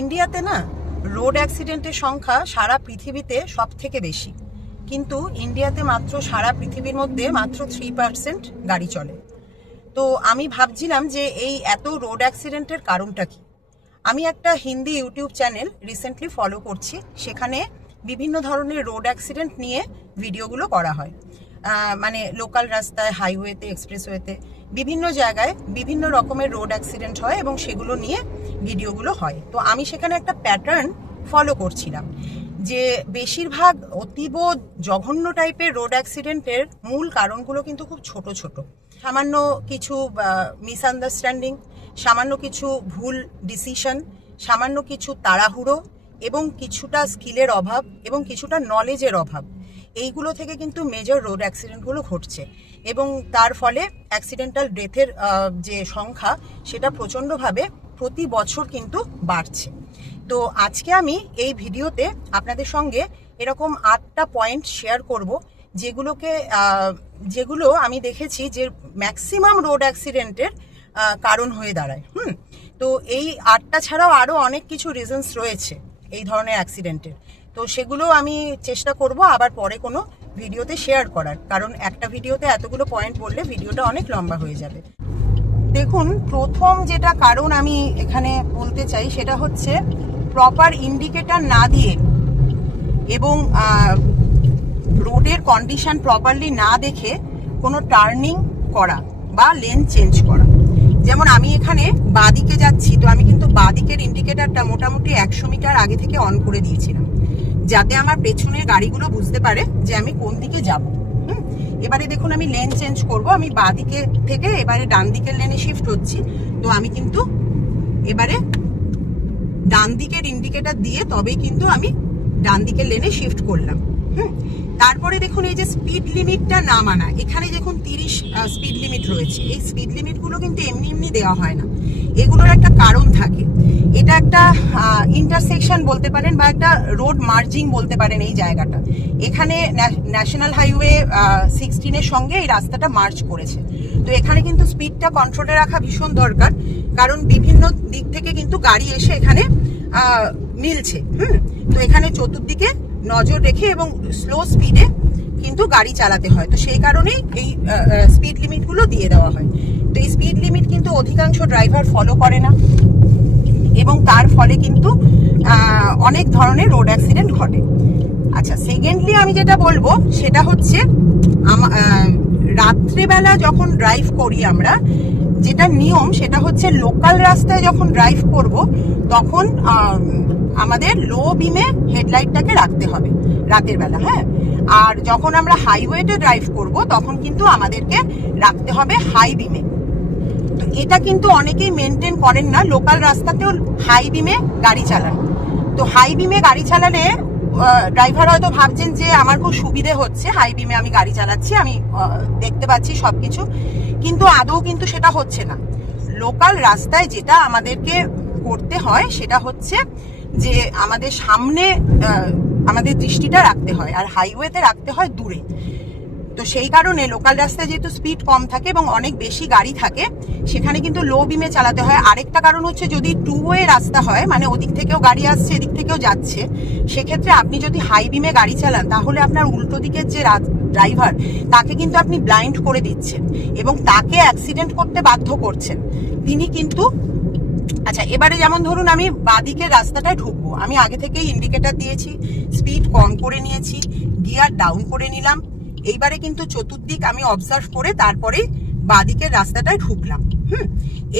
ইন্ডিয়াতে না রোড অ্যাক্সিডেন্টের সংখ্যা সারা পৃথিবীতে সব থেকে বেশি, কিন্তু ইন্ডিয়াতে মাত্র সারা পৃথিবীর মধ্যে মাত্র 3% গাড়ি চলে। তো আমি ভাবছিলাম যে এই এত রোড অ্যাক্সিডেন্টের কারণটা কি। আমি একটা Hindi YouTube channel recently follow করছি, সেখানে বিভিন্ন ধরনের রোড অ্যাক্সিডেন্ট নিয়ে ভিডিওগুলো করা হয়। মানে লোকাল রাস্তায়, হাইওয়েতে, এক্সপ্রেসওয়েতে, বিভিন্ন জায়গায় বিভিন্ন রকমের রোড অ্যাক্সিডেন্ট হয় এবং সেগুলো নিয়ে ভিডিওগুলো হয়। তো আমি সেখানে একটা প্যাটার্ন ফলো করছিলাম যে বেশিরভাগ অতীব জঘন্য টাইপের রোড অ্যাক্সিডেন্টের মূল কারণগুলো কিন্তু খুব ছোট ছোট। সামান্য কিছু মিসআন্ডারস্ট্যান্ডিং, সামান্য কিছু ভুল ডিসিশন, সামান্য কিছু তাড়াহুড়ো এবং কিছুটা স্কিলের অভাব এবং কিছুটা নলেজের অভাব, এইগুলো থেকে কিন্তু মেজর রোড অ্যাক্সিডেন্টগুলো ঘটছে এবং তার ফলে অ্যাক্সিডেন্টাল ডেথের যে সংখ্যা সেটা প্রচণ্ডভাবে প্রতি বছর কিন্তু বাড়ছে। তো আজকে আমি এই ভিডিওতে আপনাদের সঙ্গে এরকম 8টা পয়েন্ট শেয়ার করব যেগুলো আমি দেখেছি যে ম্যাক্সিমাম রোড অ্যাক্সিডেন্টের কারণ হয়ে দাঁড়ায়। তো এই 8টা ছাড়াও আরও অনেক কিছু রিজনস রয়েছে এই ধরনের অ্যাক্সিডেন্টের। তো সেগুলো আমি চেষ্টা করব আবার পরে কোনো ভিডিওতে শেয়ার করার, কারণ একটা ভিডিওতে এতগুলো পয়েন্ট বললে ভিডিওটা অনেক লম্বা হয়ে যাবে। দেখুন, প্রথম যেটা কারণ আমি এখানে বলতে চাই সেটা হচ্ছে প্রপার ইন্ডিকেটর না দিয়ে এবং রোডের কন্ডিশন প্রপারলি না দেখে কোনো টার্নিং করা বা লেন চেঞ্জ করা। যেমন আমি এখানে বাঁদিকে যাচ্ছি, তো আমি কিন্তু বাঁদিকের ইন্ডিকেটরটা মোটামুটি 100 মিটার আগে থেকে অন করে দিয়েছিলাম, যাতে আমার পেছনের গাড়িগুলো বুঝতে পারে যে আমি কোন দিকে যাব। এবারে দেখুন, আমি লেন চেঞ্জ করব, আমি বাঁদিকে থেকে এবারে ডান দিকের লেনে শিফট হচ্ছি। তো আমি কিন্তু এবারে ডান দিকের ইন্ডিকেটর দিয়ে তবেই কিন্তু আমি ডান দিকের লেনে শিফট করলাম। তারপরে দেখুন, এই যে স্পিড লিমিটটা না মানা, এখানে দেখুন 30 স্পিড লিমিট রয়েছে। এই স্পিড লিমিটগুলো কিন্তু এমনি এমনি দেওয়া হয় না, এগুলোর একটা কারণ থাকে। এটা একটা ইন্টারসেকশন বলতে পারেন বা একটা রোড মার্জিং বলতে পারেন। এই জায়গাটা এখানে ন্যাশনাল হাইওয়ে 16-এর সঙ্গে এই রাস্তাটা মার্জ করেছে। তো এখানে কিন্তু স্পিডটা কন্ট্রোলে রাখা ভীষণ দরকার, কারণ বিভিন্ন দিক থেকে কিন্তু গাড়ি এসে এখানে মিলছে। তো এখানে চতুর্দিকে নজর রেখে এবং স্লো স্পিডে কিন্তু গাড়ি চালাতে হয়। তো সেই কারণেই এই স্পিড লিমিটগুলো দিয়ে দেওয়া হয়। তো এই স্পিড লিমিট কিন্তু অধিকাংশ ড্রাইভার ফলো করে না এবং তার ফলে কিন্তু অনেক ধরনের রোড অ্যাক্সিডেন্ট ঘটে। আচ্ছা, সেকেন্ডলি আমি যেটা বলবো সেটা হচ্ছে রাত্রেবেলা যখন ড্রাইভ করি আমরা, যেটা নিয়ম সেটা হচ্ছে লোকাল রাস্তায় যখন ড্রাইভ করব তখন আমাদের লো বিমে হেডলাইটটাকে রাখতে হবে রাতের বেলা। আর যখন আমরা হাইওয়েতে ড্রাইভ করব তখন কিন্তু আমাদেরকে রাখতে হবে হাই বিমে। তো এটা কিন্তু অনেকেই মেনটেন করেন না, লোকাল রাস্তাতেও হাই বিমে গাড়ি চালান। তো হাই বিমে গাড়ি চালালে ড্রাইভার হয়তো ভাবছেন যে আমার খুব সুবিধে হচ্ছে, হাই বিমে আমি গাড়ি চালাচ্ছি, আমি দেখতে পাচ্ছি সবকিছু, কিন্তু আদৌ কিন্তু সেটা হচ্ছে না। লোকাল রাস্তায় যেটা আমাদেরকে করতে হয় সেটা হচ্ছে যে আমাদের সামনে আমাদের দৃষ্টিটা রাখতে হয়, আর হাইওয়েতে রাখতে হয় দূরে। তো সেই কারণে লোকাল রাস্তায় যেহেতু স্পিড কম থাকে এবং অনেক বেশি গাড়ি থাকে, সেখানে কিন্তু লো বিমে চালাতে হয়। আরেকটা কারণ হচ্ছে যদি 2-ওয়ে রাস্তা হয়, মানে ওদিক থেকেও গাড়ি আসছে এদিক থেকেও যাচ্ছে, সেক্ষেত্রে আপনি যদি হাই বিমে গাড়ি চালান তাহলে আপনার উল্টো দিকের যে ড্রাইভার তাকে কিন্তু আপনি ব্লাইন্ড করে দিচ্ছেন এবং তাকে অ্যাক্সিডেন্ট করতে বাধ্য করছেন। তিনি কিন্তু আচ্ছা, এবারে যেমন ধরুন আমি বাঁদিকের রাস্তাটায় ঢুকবো, আমি আগে থেকেই ইন্ডিকেটর দিয়েছি, স্পিড কম করে নিয়েছি, গিয়ার ডাউন করে নিলাম। এইবারে কিন্তু চতুর্দিক আমি অবজার্ভ করে তারপরে বাঁদিকের রাস্তাটায় ঢুকলাম।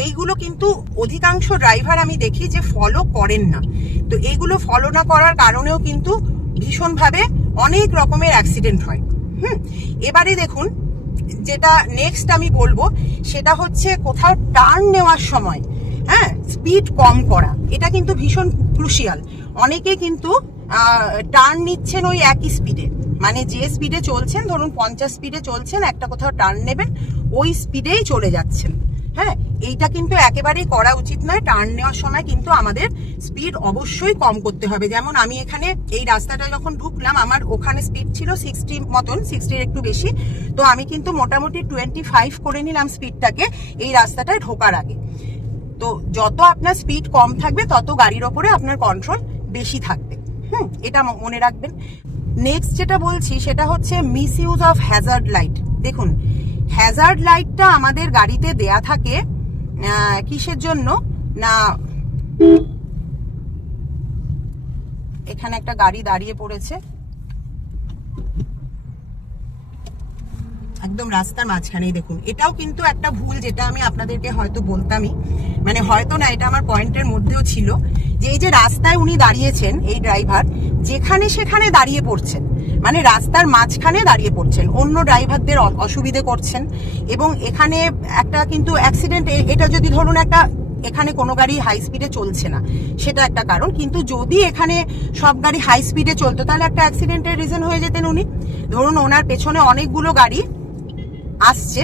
এইগুলো কিন্তু অধিকাংশ ড্রাইভার আমি দেখি যে ফলো করেন না। তো এইগুলো ফলো না করার কারণেও কিন্তু ভীষণভাবে অনেক রকমের অ্যাক্সিডেন্ট হয়। এবারে দেখুন, যেটা নেক্সট আমি বলবো সেটা হচ্ছে কোথাও টার্ন নেওয়ার সময় স্পিড কম করা। এটা কিন্তু ভীষণ ক্রুশিয়াল। অনেকে কিন্তু টার্ন নিচ্ছেন ওই একই স্পিডে, মানে যে স্পিডে চলছেন, ধরুন 50 স্পিডে চলছেন, একটা কোথাও টার্ন নেবেন, ওই স্পিডেই চলে যাচ্ছেন। এইটা কিন্তু একেবারেই করা উচিত নয়। টার্ন নেওয়ার সময় কিন্তু আমাদের স্পিড অবশ্যই কম করতে হবে। যেমন আমি এখানে এই রাস্তাটা যখন ঢুকলাম, আমার ওখানে স্পিড ছিল 60 মতন, 60-এর একটু বেশি। তো আমি কিন্তু মোটামুটি 25 করে নিলাম স্পিডটাকে এই রাস্তাটায় ঢোকার আগে। তো যত আপনার স্পিড কম থাকবে তত গাড়ির ওপরে আপনার কন্ট্রোল বেশি থাকবে। এটা মনে রাখবেন। নেক্সট যেটা বলছি সেটা হচ্ছে miss use of Hazard light. দেখুন, হ্যাজার্ড লাইটটা আমাদের গাড়িতে দেয়া থাকে কিসের জন্য না, এখানে একটা গাড়ি দাঁড়িয়ে পড়েছে একদম রাস্তার মাঝখানেই। দেখুন, এটাও কিন্তু একটা ভুল, যেটা আমি আপনাদেরকে হয়তো বলতামই, মানে হয়তো না, এটা আমার পয়েন্টের মধ্যেও ছিল, যে এই যে রাস্তায় উনি দাঁড়িয়েছেন, এই ড্রাইভার যেখানে সেখানে দাঁড়িয়ে পড়ছেন, মানে রাস্তার মাঝখানে দাঁড়িয়ে পড়ছেন, অন্য ড্রাইভারদের অসুবিধে করছেন। এবং এখানে একটা কিন্তু অ্যাক্সিডেন্ট, এটা যদি ধরুন একটা, এখানে কোনো গাড়ি হাই স্পিডে চলছে না, সেটা একটা কারণ, কিন্তু যদি এখানে সব গাড়ি হাই স্পিডে চলতো তাহলে একটা অ্যাক্সিডেন্টের রিজন হয়ে যেতেন উনি। ধরুন ওনার পেছনে অনেকগুলো গাড়ি আসছে,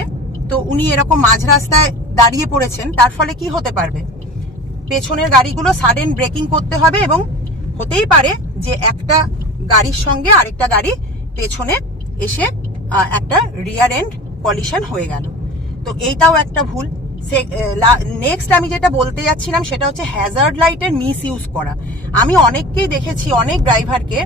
তো উনি এরকম মাঝ রাস্তায় দাঁড়িয়ে পড়েছেন, তার ফলে কি হতে পারবে, পেছনের গাড়িগুলো সাডেন ব্রেকিং করতে হবে, এবং হতেই পারে যে একটা গাড়ির সঙ্গে আরেকটা গাড়ি পেছনে এসে একটা রিয়ার এন্ড কলিশন হয়ে গেল। তো এইটাও একটা ভুল। নেক্সট আমি যেটা বলতে যাচ্ছিলাম সেটা হচ্ছে হ্যাজার্ড লাইটের মিস ইউজ করা। আমি অনেককেই দেখেছি, অনেক ড্রাইভারকে,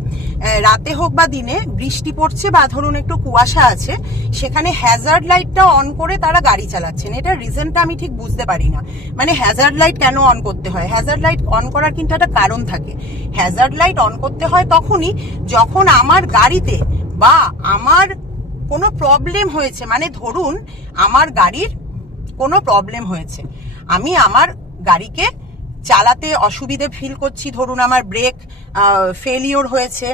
রাতে হোক বা দিনে, বৃষ্টি পড়ছে বা ধরুন একটু কুয়াশা আছে, সেখানে হ্যাজার্ড লাইটটা অন করে তারা গাড়ি চালাচ্ছেন। এটার রিজনটা আমি ঠিক বুঝতে পারি না, মানে হ্যাজার্ড লাইট কেন অন করতে হয়? হ্যাজার্ড লাইট অন করার কিন্তু একটা কারণ থাকে। হ্যাজার্ড লাইট অন করতে হয় তখনই যখন আমার গাড়িতে বা আমার কোনো প্রবলেম হয়েছে, মানে ধরুন আমার গাড়ির কোনো প্রবলেম হয়েছে, আমি আমার গাড়িকে চালাতে অসুবিধে ফিল করছি, ধরুন আমার ব্রেক ফেলিওর হয়েছে,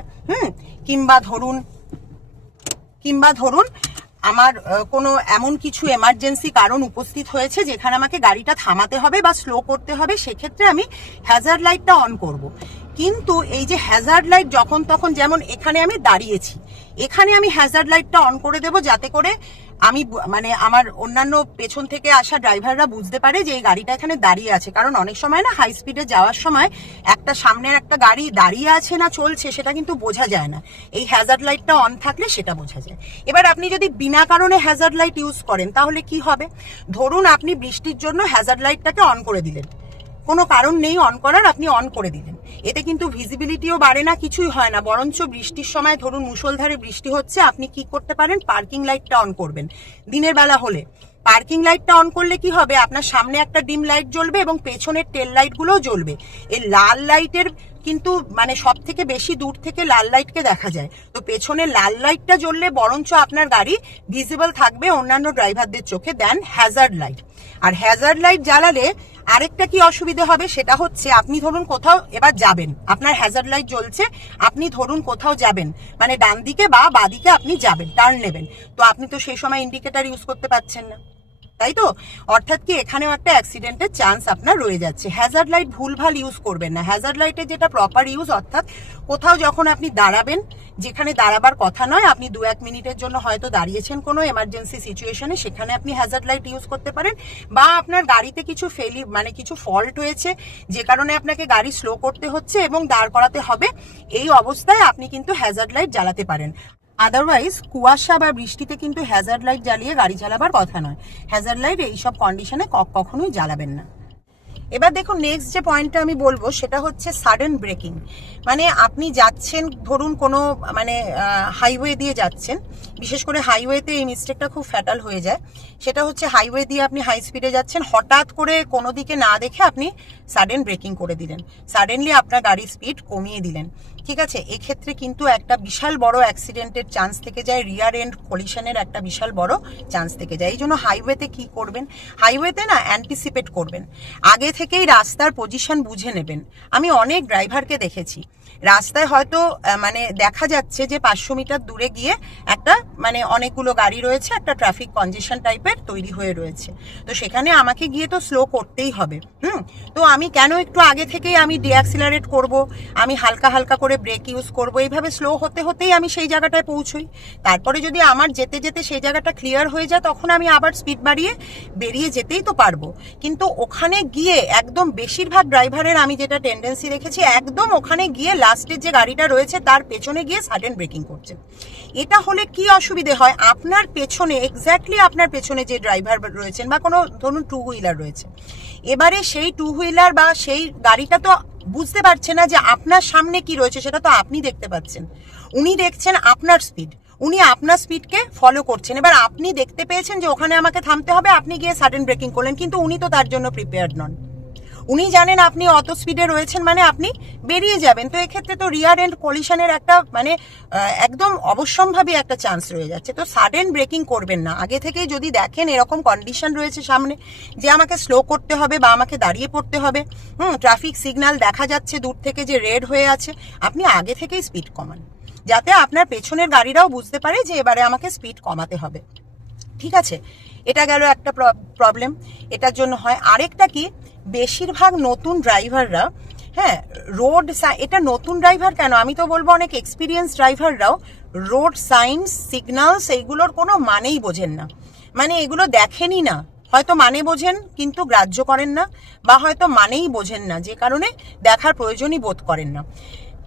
কিংবা ধরুন আমার কোনো এমন কিছু এমার্জেন্সি কারণ উপস্থিত হয়েছে যেখানে আমাকে গাড়িটা থামাতে হবে বা স্লো করতে হবে, সেক্ষেত্রে আমি হ্যাজার্ড লাইটটা অন করব। কিন্তু এই যে হ্যাজার্ড লাইট যখন তখন, যেমন এখানে আমি দাঁড়িয়েছি, এখানে আমি হ্যাজার্ড লাইটটা অন করে দেব যাতে করে আমি, মানে আমার অন্যান্য পেছন থেকে আসা ড্রাইভাররা বুঝতে পারে যে এই গাড়িটা এখানে দাঁড়িয়ে আছে। কারণ অনেক সময় না হাই স্পিডে যাওয়ার সময় একটা সামনের একটা গাড়ি দাঁড়িয়ে আছে না চলছে সেটা কিন্তু বোঝা যায় না, এই হ্যাজার্ড লাইটটা অন থাকলে সেটা বোঝা যায়। এবার আপনি যদি বিনা কারণে হ্যাজার্ড লাইট ইউজ করেন তাহলে কি হবে? ধরুন আপনি বৃষ্টির জন্য হ্যাজার্ড লাইটটাকে অন করে দিলেন, কোনো কারণ নেই অন করার, আপনি অন করে দিলেন, এতে কিন্তু ভিজিবিলিটিও বাড়ে না, কিছুই হয় না, বরঞ্চ বৃষ্টির সময় ধরুন মুষলধারে বৃষ্টি হচ্ছে, আপনি কি করতে পারেন, পার্কিং লাইটটা অন করবেন। দিনের বেলা হলে পার্কিং লাইটটা অন করলে কি হবে, আপনার সামনে একটা ডিম লাইট জ্বলবে এবং পেছনের টেল লাইট গুলোও জ্বলবে। এই লাল লাইটের কিন্তু মানে সব থেকে বেশি দূর থেকে লাল লাইটকে দেখা যায়, তো পেছনে লাল লাইটটা জ্বললে বরঞ্চ আপনার গাড়ি ভিজিবল থাকবে অন্যান্য ড্রাইভারদের চোখে দেন হ্যাজার্ড লাইট। আর হ্যাজার্ড লাইট জ্বালালে আরেকটা কি অসুবিধা হবে, সেটা হচ্ছে আপনি ধরুন কোথাও এবার যাবেন, আপনার হ্যাজার্ড লাইট জ্বলছে, আপনি ধরুন কোথাও যাবেন, মানে ডান দিকে বা বাদিকে আপনি যাবেন, টার্ন নেবেন, তো আপনি তো সেই সময় ইন্ডিকেটর ইউজ করতে পারছেন না, তাই তো? অর্থাৎ কি এখানেও একটা অ্যাক্সিডেন্টের চান্স আপনার রয়ে যাচ্ছে। হ্যাজার্ড লাইট ভুলভাল ইউজ করবেন না। হ্যাজার্ড লাইটের যেটা প্রপার ইউজ, অর্থাৎ কোথাও যখন আপনি দাঁড়াবেন, যেখানে দাঁড়াবার কথা নয়, আপনি 2-1 মিনিটের জন্য হয়তো দাঁড়িয়েছেন কোনো এমার্জেন্সি সিচুয়েশনে, সেখানে আপনি হ্যাজার্ড লাইট ইউজ করতে পারেন। বা আপনার গাড়িতে কিছু মানে কিছু ফল্ট হয়েছে, যে কারণে আপনাকে গাড়ি স্লো করতে হচ্ছে এবং দাঁড় করাতে হবে, এই অবস্থায় আপনি কিন্তু হ্যাজার্ড লাইট জ্বালাতে পারেন। আদারওয়াইজ কুয়াশা বা বৃষ্টিতে কিন্তু হ্যাজার্ড লাইট জ্বালিয়ে গাড়ি চালাবার কথা নয়। হ্যাজার্ড লাইট এইসব কন্ডিশনে কখনোই জ্বালাবেন না। এবার দেখুন, নেক্সট যে পয়েন্টটা আমি বলবো সেটা হচ্ছে সাডেন ব্রেকিং। মানে আপনি যাচ্ছেন, ধরুন কোনো মানে হাইওয়ে দিয়ে যাচ্ছেন, বিশেষ করে হাইওয়েতে এই মিস্টেকটা খুব ফ্যাটাল হয়ে যায়। সেটা হচ্ছে হাইওয়ে দিয়ে আপনি হাই স্পিডে যাচ্ছেন, হঠাৎ করে কোনো দিকে না দেখে আপনি সাডেন ব্রেকিং করে দিলেন, সাডেনলি আপনার গাড়ির স্পিড কমিয়ে দিলেন, ঠিক আছে? এক্ষেত্রে কিন্তু একটা বিশাল বড় অ্যাক্সিডেন্টের চান্স থেকে যায়, রিয়ার এন্ড কলিশনের একটা বিশাল বড় চান্স থেকে যায়। এই জন্য হাইওয়েতে কি করবেন, হাইওয়েতে না অ্যান্টিসিপেট করবেন, আগে থেকেই রাস্তার পজিশন বুঝে নেবেন। আমি অনেক ড্রাইভারকে দেখেছি, রাস্তায় হয়তো মানে দেখা যাচ্ছে যে 500 মিটার দূরে গিয়ে একটা মানে অনেকগুলো গাড়ি রয়েছে, একটা ট্রাফিক কনজেশন টাইপের তৈরি হয়ে রয়েছে, তো সেখানে আমাকে গিয়ে তো স্লো করতেই হবে। তো আমি কেন একটু আগে থেকেই আমি ডিঅ্যাক্সিলারেট করব, আমি হালকা হালকা করে ব্রেক ইউজ করব, এইভাবে স্লো হতে হতেই আমি সেই জায়গাটায় পৌঁছই। তারপরে যদি আমার যেতে যেতে সেই জায়গাটা ক্লিয়ার হয়ে যায়, তখন আমি আবার স্পিড বাড়িয়ে বেরিয়ে যেতেই তো পারবো। কিন্তু ওখানে গিয়ে একদম বেশিরভাগ ড্রাইভারের আমি যেটা টেন্ডেন্সি দেখেছি, একদম ওখানে গিয়ে লাস্টের যে গাড়িটা রয়েছে তার পেছনে গিয়ে সাডেন ব্রেকিং করছেন। এটা হলে কি অসুবিধে হয়, আপনার পেছনে এক্স্যাক্টলি আপনার পেছনে যে ড্রাইভার রয়েছেন বা কোনো ধরুন টু হুইলার রয়েছে, এবারে সেই টু হুইলার বা সেই গাড়িটা তো বুঝতে পারছে না যে আপনার সামনে কি রয়েছে, সেটা তো আপনি দেখতে পাচ্ছেন। উনি দেখছেন আপনার স্পিড, উনি আপনার স্পিডকে ফলো করছেন। এবার আপনি দেখতে পেয়েছেন যে ওখানে আমাকে থামতে হবে, আপনি গিয়ে সাডেন ব্রেকিং করলেন, কিন্তু উনি তো তার জন্য প্রিপেয়ার্ড নন। উনি জানেন আপনি অত স্পিডে রয়েছেন মানে আপনি বেরিয়ে যাবেন। তো এক্ষেত্রে তো রিয়ার এন্ড কলিশনের একটা মানে একদম অবশ্যম্ভাবী একটা চান্স রয়ে যাচ্ছে। তো সাডেন ব্রেকিং করবেন না। আগে থেকেই যদি দেখেন এরকম কন্ডিশন রয়েছে সামনে যে আমাকে স্লো করতে হবে বা আমাকে দাঁড়িয়ে পড়তে হবে, ট্রাফিক সিগন্যাল দেখা যাচ্ছে দূর থেকে যে রেড হয়ে আছে, আপনি আগে থেকেই স্পিড কমান, যাতে আপনার পেছনের গাড়িরাও বুঝতে পারে যে এবারে আমাকে স্পিড কমাতে হবে। ঠিক আছে, এটা গেল একটা প্রবলেম, এটার জন্য হয়। আরেকটা কি, বেশিরভাগ নতুন ড্রাইভাররা, হ্যাঁ, রোড, এটা নতুন ড্রাইভার কেন, আমি তো বলবো অনেক এক্সপিরিয়েন্স ড্রাইভাররাও রোড সাইন্স সিগন্যালস এইগুলোর কোনো মানেই বোঝেন না। মানে এগুলো দেখেনই না, হয়তো মানে বোঝেন কিন্তু গ্রাহ্য করেন না, বা হয়তো মানেই বোঝেন না, যে কারণে দেখার প্রয়োজনই বোধ করেন না।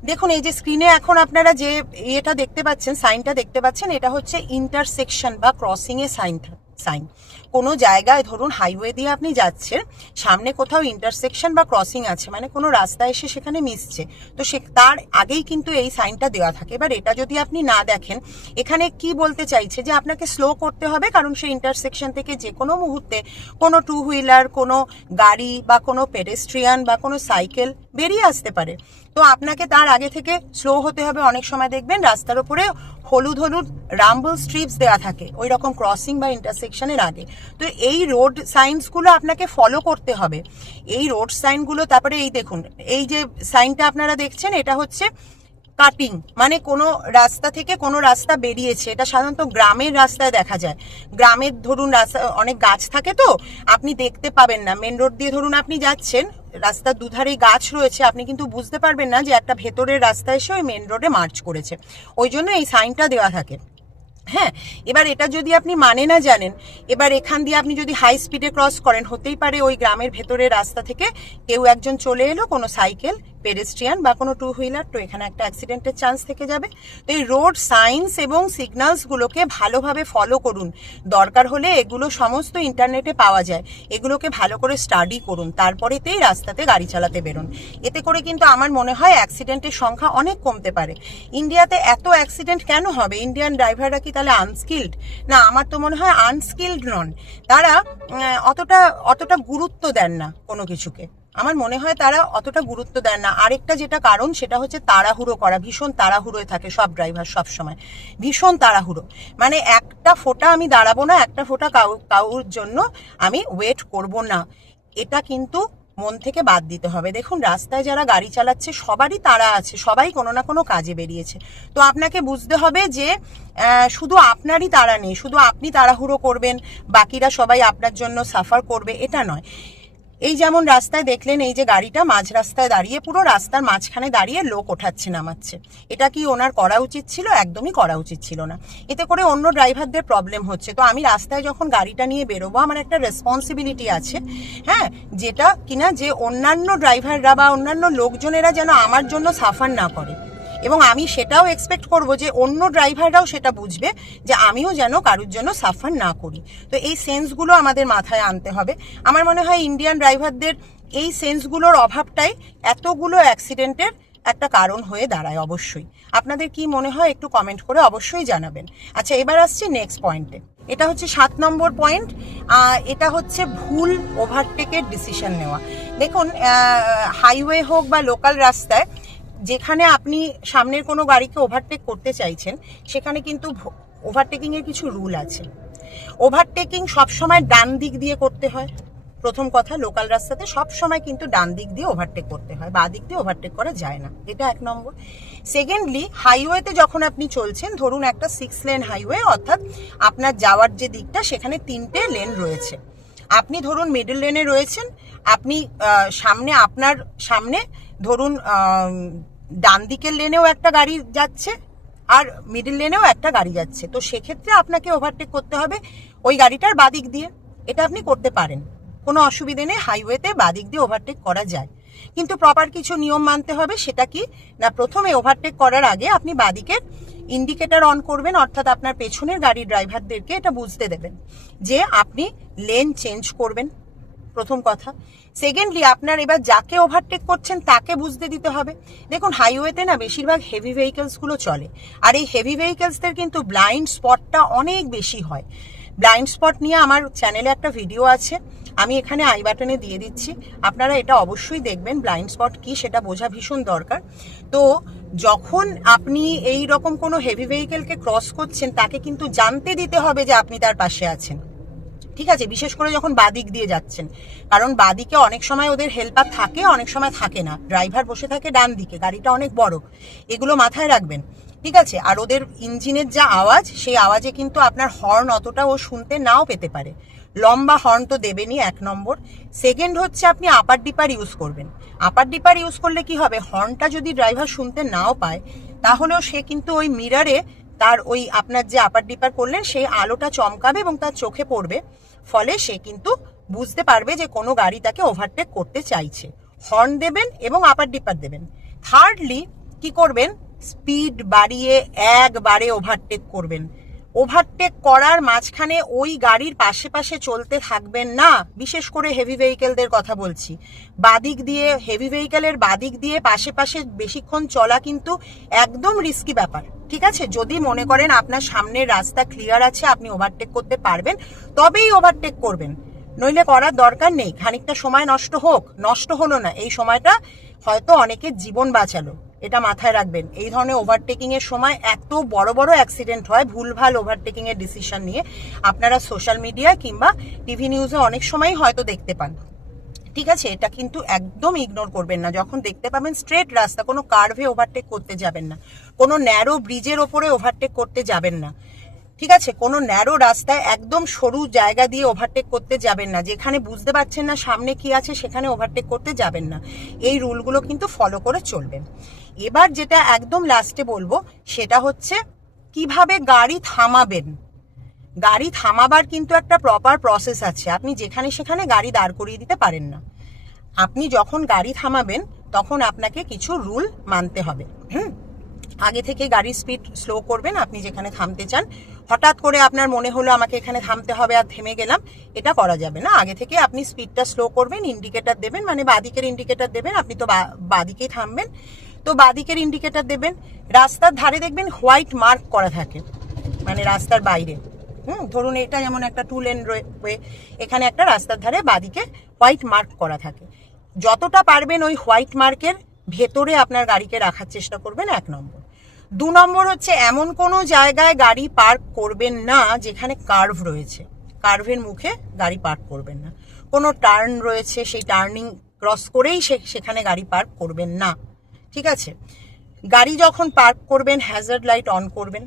দেখুন এই যে স্ক্রিনে এখন আপনারা যে এটা দেখতে পাচ্ছেন, সাইনটা দেখতে পাচ্ছেন, এটা হচ্ছে ইন্টারসেকশন বা ক্রসিং এর সাইন। কোনো জায়গায় ধরুন হাইওয়ে দিয়ে আপনি যাচ্ছেন, সামনে কোথাও ইন্টারসেকশন বা ক্রসিং আছে, মানে কোনো রাস্তা এসে সেখানে মিশছে, তো সে তার আগেই কিন্তু এই সাইনটা দেওয়া থাকে। এবার এটা যদি আপনি না দেখেন, এখানে কি বলতে চাইছে যে আপনাকে স্লো করতে হবে, কারণ সেই ইন্টারসেকশন থেকে যে কোনো মুহূর্তে কোনো টু হুইলার, কোনো গাড়ি বা কোনো পেডেস্ট্রিয়ান বা কোনো সাইকেল বেরিয়ে আসতে পারে। তো আপনাকে তার আগে থেকে স্লো হতে হবে। অনেক সময় দেখবেন রাস্তার উপরে হলুদ হলুদ রাম্বল স্ট্রিপস দেওয়া থাকে ওই রকম ক্রসিং বা ইন্টারসেকশনের আগে। তো এই রোড সাইন্সগুলো আপনাকে ফলো করতে হবে, এই রোড সাইনগুলো। তারপরে এই দেখুন, এই যে সাইনটা আপনারা দেখছেন, এটা হচ্ছে কাটিং, মানে কোনো রাস্তা থেকে কোনো রাস্তা বেরিয়েছে। এটা সাধারণত গ্রামের রাস্তায় দেখা যায়। গ্রামের ধরুন রাস্তা অনেক গাছ থাকে, তো আপনি দেখতে পাবেন না। মেন রোড দিয়ে ধরুন আপনি যাচ্ছেন, রাস্তার দুধারেই গাছ রয়েছে, আপনি কিন্তু বুঝতে পারবেন না যে একটা ভেতরের রাস্তা এসে ওই মেন রোডে মার্চ করেছে। ওই জন্য এই সাইনটা দেওয়া থাকে। হ্যাঁ, এবার এটা যদি আপনি মানে না জানেন, এবার এখান দিয়ে আপনি যদি হাই স্পিডে ক্রস করেন, হতেই পারে ওই গ্রামের ভেতরের রাস্তা থেকে কেউ একজন চলে এলো, কোনো সাইকেল, পেডেস্ট্রিয়ান বা কোনো টু হুইলার, তো এখানে একটা অ্যাক্সিডেন্টের চান্স থেকে যাবে। তো এই রোড সাইন্স এবং সিগন্যালসগুলোকে ভালোভাবে ফলো করুন। দরকার হলে এগুলো সমস্ত ইন্টারনেটে পাওয়া যায়, এগুলোকে ভালো করে স্টাডি করুন, তারপরেতেই রাস্তাতে গাড়ি চালাতে বেরোন। এতে করে কিন্তু আমার মনে হয় অ্যাক্সিডেন্টের সংখ্যা অনেক কমতে পারে। ইন্ডিয়াতে এত অ্যাক্সিডেন্ট কেন হবে? ইন্ডিয়ান ড্রাইভাররা কি তাহলে আনস্কিল্ড? না, আমার তো মনে হয় আনস্কিল্ড নন, তারা অতটা গুরুত্ব দেন না কোনো কিছুকে। আমার মনে হয় তারা অতটা গুরুত্ব দেন না। আরেকটা যেটা কারণ, সেটা হচ্ছে তাড়াহুড়ো করা। ভীষণ তাড়াহুড়োয় থাকে সব ড্রাইভার, সব সময় ভীষণ তাড়াহুড়ো। মানে একটা ফোঁটা আমি দাঁড়াবো না, একটা ফোঁটা কাউর জন্য আমি ওয়েট করব না, এটা কিন্তু মন থেকে বাদ দিতে হবে। দেখুন রাস্তায় যারা গাড়ি চালাচ্ছে সবারই তাড়া আছে, সবাই কোনো না কোনো কাজে বেরিয়েছে। তো আপনাকে বুঝতে হবে যে শুধু আপনারই তাড়া নেই, শুধু আপনি তাড়াহুড়ো করবেন, বাকিরা সবাই আপনার জন্য সাফার করবে, এটা নয়। এই যেমন রাস্তায় দেখলেন, এই যে গাড়িটা মাঝ রাস্তায় দাঁড়িয়ে, পুরো রাস্তার মাঝখানে দাঁড়িয়ে লোক ওঠাচ্ছে নামাচ্ছে, এটা কি ওনার করা উচিত ছিল? একদমই করা উচিত ছিল না। এতে করে অন্য ড্রাইভারদের প্রবলেম হচ্ছে। তো আমি রাস্তায় যখন গাড়িটা নিয়ে বেরোবো, আমার একটা রেসপন্সিবিলিটি আছে, হ্যাঁ, যেটা কিনা যে অন্যান্য ড্রাইভাররা বা অন্যান্য লোকজনেরা যেন আমার জন্য সাফার না করে, এবং আমি সেটাও এক্সপেক্ট করব যে অন্য ড্রাইভাররাও সেটা বুঝবে যে আমিও যেন কারোর জন্য সাফার না করি। তো এই সেন্সগুলো আমাদের মাথায় আনতে হবে। আমার মনে হয় ইন্ডিয়ান ড্রাইভারদের এই সেন্সগুলোর অভাবটাই এতগুলো অ্যাক্সিডেন্টের একটা কারণ হয়ে দাঁড়ায়। অবশ্যই আপনাদের কি মনে হয় একটু কমেন্ট করে অবশ্যই জানাবেন। আচ্ছা, এবার আসছি নেক্সট পয়েন্টে। এটা হচ্ছে 7 নম্বর পয়েন্ট। এটা হচ্ছে ভুল ওভারটেকের ডিসিশন নেওয়া। দেখুন হাইওয়ে হোক বা লোকাল রাস্তায়, যেখানে আপনি সামনের কোনো গাড়িকে ওভারটেক করতে চাইছেন, সেখানে কিন্তু ওভারটেকিং এর কিছু রুল আছে। ওভারটেকিং সবসময় ডান দিক দিয়ে করতে হয়। প্রথম কথা, লোকাল রাস্তাতে সবসময় কিন্তু ডান দিক দিয়ে ওভারটেক করতে হয়, বাঁ দিক দিয়ে ওভারটেক করা যায় না, এটা 1 নম্বর। সেকেন্ডলি, হাইওয়েতে যখন আপনি চলছেন, ধরুন একটা 6 লেন হাইওয়ে, অর্থাৎ আপনার যাওয়ার যে দিকটা সেখানে 3টে লেন রয়েছে। আপনি ধরুন মিডল লেনে রয়েছেন, আপনি আপনার সামনে ধরুন ডান দিকের লেনেও একটা গাড়ি যাচ্ছে আর মিডল লেনেও একটা গাড়ি যাচ্ছে। তো সেক্ষেত্রে আপনাকে ওভারটেক করতে হবে ওই গাড়িটার বাদিক দিয়ে। এটা আপনি করতে পারেন, কোনো অসুবিধে নেই, হাইওয়েতে বাদিক দিয়ে ওভারটেক করা যায়। কিন্তু প্রপার কিছু নিয়ম মানতে হবে। সেটা কি না, প্রথমে ওভারটেক করার আগে আপনি বাদিকের ইন্ডিকেটর অন করবেন, অর্থাৎ আপনার পেছনের গাড়ির ড্রাইভারদেরকে এটা বুঝতে দেবেন যে আপনি লেন চেঞ্জ করবেন, প্রথম কথা। সেকেন্ডলি, আপনার এবার যাকে ওভারটেক করছেন তাকে বুঝতে দিতে হবে। দেখুন, হাইওয়েতে না বেশিরভাগ হেভি ভেহিকলসগুলো চলে, আর এই হেভি ভেহিকলসদের কিন্তু ব্লাইন্ড স্পটটা অনেক বেশি হয়। ব্লাইন্ড স্পট নিয়ে আমার চ্যানেলে একটা ভিডিও আছে, আমি এখানে আই বাটনে দিয়ে দিচ্ছি, আপনারা এটা অবশ্যই দেখবেন। ব্লাইন্ড স্পট কি সেটা বোঝা ভীষণ দরকার। তো যখন আপনি এই রকম কোনো হেভি ভেহিকেলকে ক্রস করছেন, তাকে কিন্তু জানতে দিতে হবে যে আপনি তার পাশে আছেন, ঠিক আছে? বিশেষ করে যখন বাদিক দিয়ে যাচ্ছেন, কারণ বাদিকে অনেক সময় ওদের হেল্পার থাকে, অনেক সময় থাকে না। ড্রাইভার বসে থাকে ডান দিকে, গাড়িটা অনেক বড়, এগুলো মাথায় রাখবেন, ঠিক আছে? আর ওদের ইঞ্জিনের যা আওয়াজ, সেই আওয়াজে কিন্তু আপনার হর্ন অতটা ও শুনতে নাও পেতে পারে। লম্বা হর্ন তো দেবেনই, 1 নম্বর। সেকেন্ড হচ্ছে আপনি আপার ডিপার ইউজ করবেন। আপার ডিপার ইউজ করলে কি হবে, হর্নটা যদি ড্রাইভার শুনতে নাও পায়, তাহলেও সে কিন্তু ওই মিরারে তার ওই আপনার যে আপার ডিপার করলেন সেই আলোটা চমকাবে এবং তার চোখে পড়বে, ফলে সে কিন্তু বুঝতে পারবে যে কোনো গাড়ি তাকে ওভারটেক করতে চাইছে। হর্ন দেবেন এবং আপার ডিপার দেবেন। থার্ডলি কি করবেন, স্পিড বাড়িয়ে একবারে ওভারটেক করবেন। ওভারটেক করার মাঝখানে ওই গাড়ির পাশে পাশে চলতে থাকবেন না, বিশেষ করে হেভি ভেহিকেলদের কথা বলছি। বাদিক দিয়ে, হেভি ভেহিকেলের বাদিক দিয়ে পাশে পাশে বেশিক্ষণ চলা কিন্তু একদম রিস্কি ব্যাপার, ঠিক আছে? যদি মনে করেন আপনার সামনের রাস্তা ক্লিয়ার আছে, আপনি ওভারটেক করতে পারবেন, তবেই ওভারটেক করবেন, নইলে করার দরকার নেই। খানিকটা সময় নষ্ট হোক, নষ্ট হলো না, এই সময়টা হয়তো অনেকের জীবন বাঁচালো, এটা মাথায় রাখবেন। এই ধরনের ওভারটেকিং এর সময় এত বড় বড় অ্যাক্সিডেন্ট হয় ভুলভাল ওভারটেকিং এর ডিসিশন নিয়ে, আপনারা সোশ্যাল মিডিয়া কিংবা টিভি নিউজে অনেক সময়ই হয়তো দেখতে পান, ঠিক আছে? এটা কিন্তু একদম ইগনোর করবেন না। যখন দেখতে পাবেন স্ট্রেট রাস্তা, কোনো কার্ভে ওভারটেক করতে যাবেন না, কোনো ন্যারো ব্রিজের ওপরে ওভারটেক করতে যাবেন না, ঠিক আছে? কোনো ন্যারো রাস্তায় একদম সরু জায়গা দিয়ে ওভারটেক করতে যাবেন না, যেখানে বুঝতে পারছেন না সামনে কি আছে সেখানে ওভারটেক করতে যাবেন না। এই রুলগুলো কিন্তু ফলো করে চলবেন। এবার যেটা একদম লাস্টে বলবো, সেটা হচ্ছে কিভাবে গাড়ি থামাবেন। গাড়ি থামাবার কিন্তু একটা প্রপার প্রসেস আছে, আপনি যেখানে সেখানে গাড়ি দাঁড় করিয়ে দিতে পারেন না। আপনি যখন গাড়ি থামাবেন তখন আপনাকে কিছু রুল মানতে হবে। আগে থেকে গাড়ির স্পিড স্লো করবেন। আপনি যেখানে থামতে চান, হঠাৎ করে আপনার মনে হলো আমাকে এখানে থামতে হবে আর থেমে গেলাম, এটা করা যাবে না। আগে থেকে আপনি স্পিডটা স্লো করবেন, ইন্ডিকেটর দেবেন, মানে বাদিকের ইন্ডিকেটর দেবেন, আপনি তো বাদিকেই থামবেন, তো বাদিকের ইন্ডিকেটর দেবেন। রাস্তার ধারে দেখবেন হোয়াইট মার্ক করা থাকে, মানে রাস্তার বাইরে। ধরুন এটা যেমন একটা 2 লেন ওয়ে, এখানে একটা রাস্তার ধারে বাদিকে হোয়াইট মার্ক করা থাকে। যতটা পারবেন ওই হোয়াইট মার্কের ভেতরে আপনার গাড়িকে রাখার চেষ্টা করবেন, 1 নম্বর। 2 নম্বর হচ্ছে এমন কোনো জায়গায় গাড়ি পার্ক করবেন না যেখানে কার্ভ রয়েছে, কার্ভের মুখে গাড়ি পার্ক করবেন না। কোনো টার্ন রয়েছে, সেই টার্নিং ক্রস করেই সেখানে গাড়ি পার্ক করবেন না, ঠিক আছে? গাড়ি যখন পার্ক করবেন হ্যাজার্ড লাইট অন করবেন,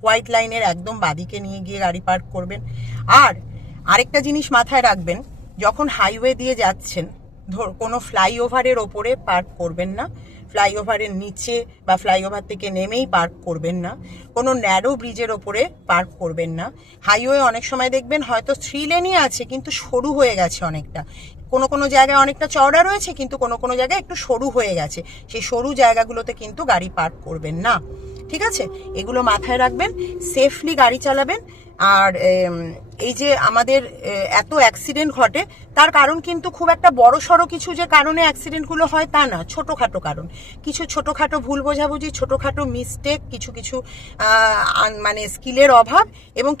হোয়াইট লাইনের একদম বাদিকে নিয়ে গিয়ে গাড়ি পার্ক করবেন। আর আরেকটা জিনিস মাথায় রাখবেন, যখন হাইওয়ে দিয়ে যাচ্ছেন, কোনো ফ্লাইওভারের ওপরে পার্ক করবেন না, ফ্লাইওভারের নিচে বা ফ্লাইওভার থেকে নেমেই পার্ক করবেন না, কোনো ন্যারো ব্রিজের ওপরে পার্ক করবেন না। হাইওয়ে অনেক সময় দেখবেন হয়তো 3 লেনই আছে কিন্তু সরু হয়ে গেছে অনেকটা, কোনো কোনো জায়গায় অনেকটা চওড়া রয়েছে কিন্তু কোনো কোনো জায়গায় একটু সরু হয়ে গেছে, সেই সরু জায়গাগুলোতে কিন্তু গাড়ি পার্ক করবেন না, ঠিক আছে? এগুলো মাথায় রাখবেন, সেফলি গাড়ি চালাবেন। আর এই যে আমাদের এত অ্যাক্সিডেন্ট ঘটে, তার কারণ কিন্তু খুব একটা বড় সড়ো কিছু যে কারণে অ্যাক্সিডেন্টগুলো হয় তা না, ছোটোখাটো কারণ, কিছু ছোটোখাটো ভুল বোঝাবুঝি, ছোটোখাটো মিস্টেক, কিছু কিছু মানে স্কিলের অভাব, এবং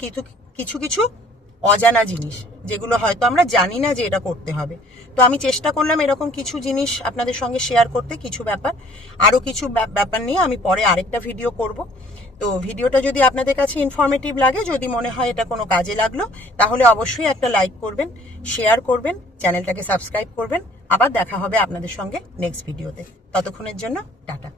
কিছু কিছু অজানা জিনিস যেগুলো হয়তো আমরা জানি না যে এটা করতে হবে। তো আমি চেষ্টা করলাম এরকম কিছু জিনিস আপনাদের সঙ্গে শেয়ার করতে, কিছু ব্যাপার। আরও কিছু ব্যাপার নিয়ে আমি পরে আরেকটা ভিডিও করব। তো ভিডিওটা যদি আপনাদের কাছে ইনফরমেটিভ লাগে, যদি মনে হয় এটা কোনো কাজে লাগলো, তাহলে অবশ্যই একটা লাইক করবেন, শেয়ার করবেন, চ্যানেলটাকে সাবস্ক্রাইব করবেন। আবার দেখা হবে আপনাদের সঙ্গে নেক্সট ভিডিওতে। ততক্ষণের জন্য টাটা।